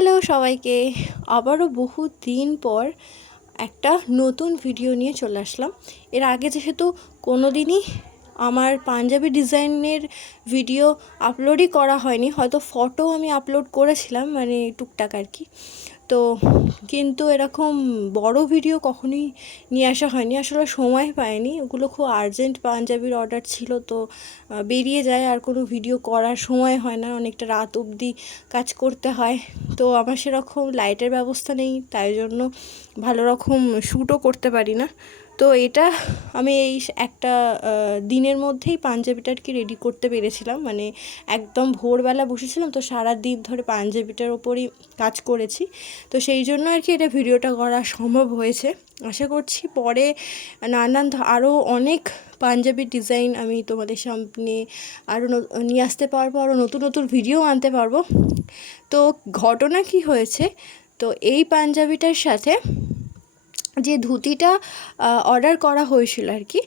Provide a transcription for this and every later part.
Hello সবাইকে, আবারও বহু দিন পর একটা নতুন ভিডিও নিয়ে চলে আসলাম। এর আগে যেহেতু কোনো দিনই আমার পাঞ্জাবি ডিজাইনের ভিডিও আপলোডই করা হয়নি, হয়তো ফটো আমি আপলোড করেছিলাম মানে টুকটাক আর কি। তো কিন্তু এরকম বড় ভিডিও কখনোই নিয়ে আসা হয়নি, আসলে সময় পাইনি। ওগুলো খুব আর্জেন্ট পাঞ্জাবির অর্ডার ছিল, তো বেরিয়ে যায় আর কোনো ভিডিও করার সময় হয় না, অনেকটা রাত অবধি কাজ করতে হয়। তো আমার সেরকম লাইটের ব্যবস্থা নেই, তাই জন্য ভালো রকম শ্যুটও করতে পারি না। তো এটা আমি এই একটা দিনের মধ্যেই পাঞ্জাবিটা আর কি রেডি করতে পেরেছিলাম, মানে একদম ভোরবেলা বসেছিলাম, তো সারা দিন ধরে পাঞ্জাবিটার ওপরই কাজ করেছি। তো সেই জন্য আর কি এটা ভিডিওটা করা সম্ভব হয়েছে। আশা করছি পরে নানান আরও অনেক পাঞ্জাবি ডিজাইন আমি তোমাদের সামনে আরও নিয়ে আসতে পারবো, আরও নতুন নতুন ভিডিও আনতে পারবো। তো ঘটনা কি হয়েছে, তো এই পাঞ্জাবিটার সাথে যে ধুতিটা অর্ডার করা হয়েছিল আর কি,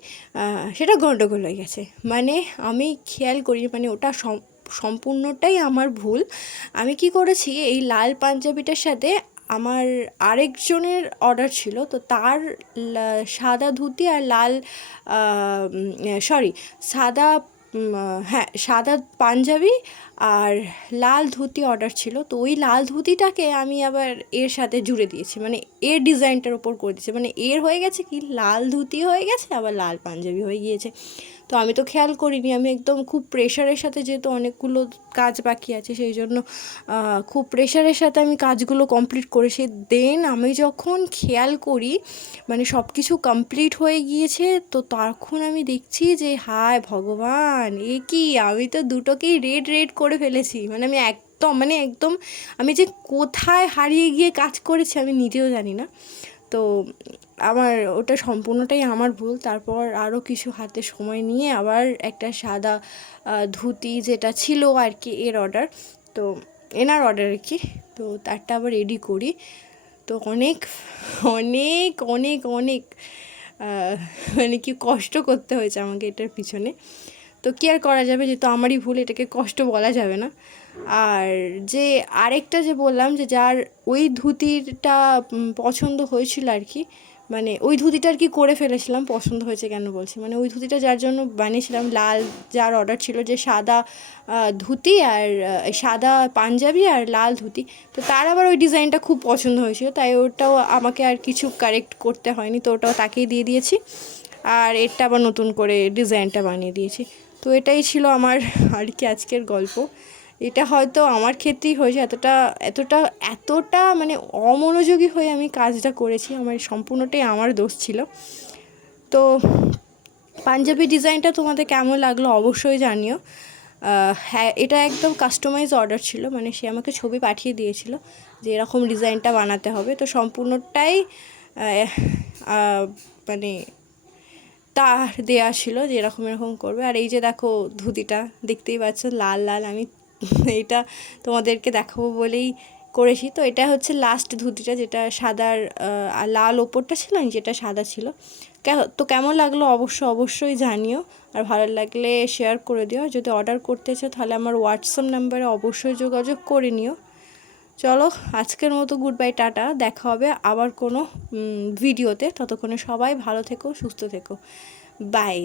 সেটা গন্ডগোল হয়ে গেছে। মানে আমি খেয়াল করি, মানে ওটা সম্পূর্ণটাই আমার ভুল। আমি কি করেছি, এই লাল পাঞ্জাবিটার সাথে আমার আরেকজনের অর্ডার ছিল, তো তার সাদা ধুতি আর লাল সাদা সাদা পাঞ্জাবি আর লাল ধুতি অর্ডার ছিল। তো ওই লাল ধুতিটাকে আমি আবার এর সাথে জুড়ে দিয়েছি, মানে এর ডিজাইনটার ওপর করে দিয়েছি। মানে এর হয়ে গেছে কি, লাল ধুতি হয়ে গেছে আবার লাল পাঞ্জাবি হয়ে গিয়েছে। তো আমি তো খেয়াল করিনি, আমি একদম খুব প্রেশারের সাথে, যেহেতু অনেকগুলো কাজ বাকি আছে সেই জন্য খুব প্রেশারের সাথে আমি কাজগুলো কমপ্লিট করেছি। দেন আমি যখন খেয়াল করি মানে সব কিছু কমপ্লিট হয়ে গিয়েছে, তো তখন আমি দেখছি যে হায় ভগবান, এ কি, আমি তো দুটোকেই রেড করে ফেলেছি। মানে আমি একদম আমি যে কোথায় হারিয়ে গিয়ে কাজ করেছি আমি নিজেও জানি না। তো আমার ওটা সম্পূর্ণটাই আমার ভুল। তারপর আরও কিছু হাতে সময় নিয়ে আবার একটা সাদা ধুতি যেটা ছিল আর কি এর অর্ডার, তো এনার অর্ডার আর কি, তো তারটা আবার রেডি করি। তো অনেক অনেক অনেক অনেক মানে কি কষ্ট করতে হয়েছে আমাকে এটার পিছনে। তো কি আর করা যাবে, যেহেতু আমারই ভুল, এটাকে কষ্ট বলা যাবে না। আর যে আরেকটা যে বললাম যে যার ওই ধুতিটা পছন্দ হয়েছিল আর কি, মানে ওই ধুতিটা আর কি করে ফেলেছিলাম, পছন্দ হয়েছে কেন বলছি, মানে ওই ধুতিটা যার জন্য বানিয়েছিলাম, লাল যার অর্ডার ছিল, যে সাদা ধুতি আর সাদা পাঞ্জাবি আর লাল ধুতি, তো তার আবার ওই ডিজাইনটা খুব পছন্দ হয়েছিল, তাই ওটাও আমাকে আর কিছু কারেক্ট করতে হয়নি, তো ওটাও তাকেই দিয়ে দিয়েছি। আর এটা আবার নতুন করে ডিজাইনটা বানিয়ে দিয়েছি। তো এটাই ছিল আমার আর কি আজকের গল্প। এটা হয়তো আমার ক্ষেত্রেই হয়েছে, এতটা মানে অমনোযোগী হয়ে আমি কাজটা করেছি, আমার সম্পূর্ণটাই আমার দোষ ছিল। তো পাঞ্জাবি ডিজাইনটা তোমাদের কেমন লাগলো অবশ্যই জানিও। হ্যাঁ, এটা একদম কাস্টমাইজ অর্ডার ছিল, মানে সে আমাকে ছবি পাঠিয়ে দিয়েছিল যে এরকম ডিজাইনটা বানাতে হবে, তো সম্পূর্ণটাই মানে তার দেয়া ছিল যে এরকম করবে। আর এই যে দেখো ধুতিটা দেখতেই পাচ্ছ লাল লাল, আমি এইটা তোমাদেরকে দেখাবো বলেই করেছি। তো এটা হচ্ছে লাস্ট ধুতিটা, যেটা সাদার লাল ওপরটা ছিল, যেটা সাদা ছিল। তো কেমন লাগলো অবশ্যই জানিও, আর ভালো লাগলে শেয়ার করে দিও। যদি অর্ডার করতে চাও তাহলে আমার হোয়াটসঅ্যাপ নাম্বারে অবশ্যই যোগাযোগ করে নিও। চলো আজকের মতো গুড বাই, টাটা, দেখা হবে আবার কোনো ভিডিওতে। ততক্ষণে সবাই ভালো থেকো, সুস্থ থেকো, বাই।